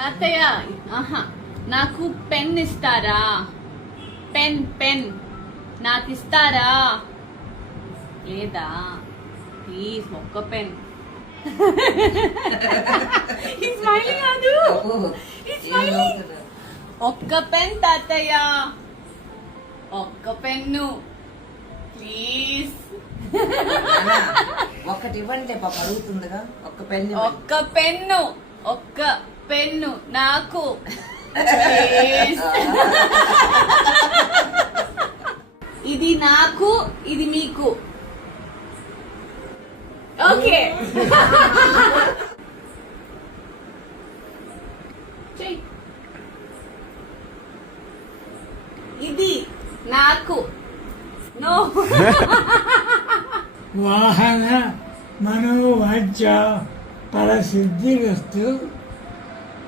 తాతయ్య ఆహా నాకు పెన్ ఇస్తారా? పెన్ పెన్ నాకు ఇస్తారా? లేదా ప్లీజ్ ఒక్క పెన్. కాదు ఒక్క పెన్ తాతయ్య, ఒక్క పెన్ను ప్లీజ్. ఒక్కటి ఇవ్వండి పాప అడుగుతుందిగా. ఒక్క పెన్ను, ఒక్క పెన్ను, ఒక్క పెన్ను నాకు ప్లీజ్. ఇది నాకు, ఇది మీకు. ఓకే ఇది నాకు. నో. వాహన మనోవాచ్య పరసిద్ధిరస్తు.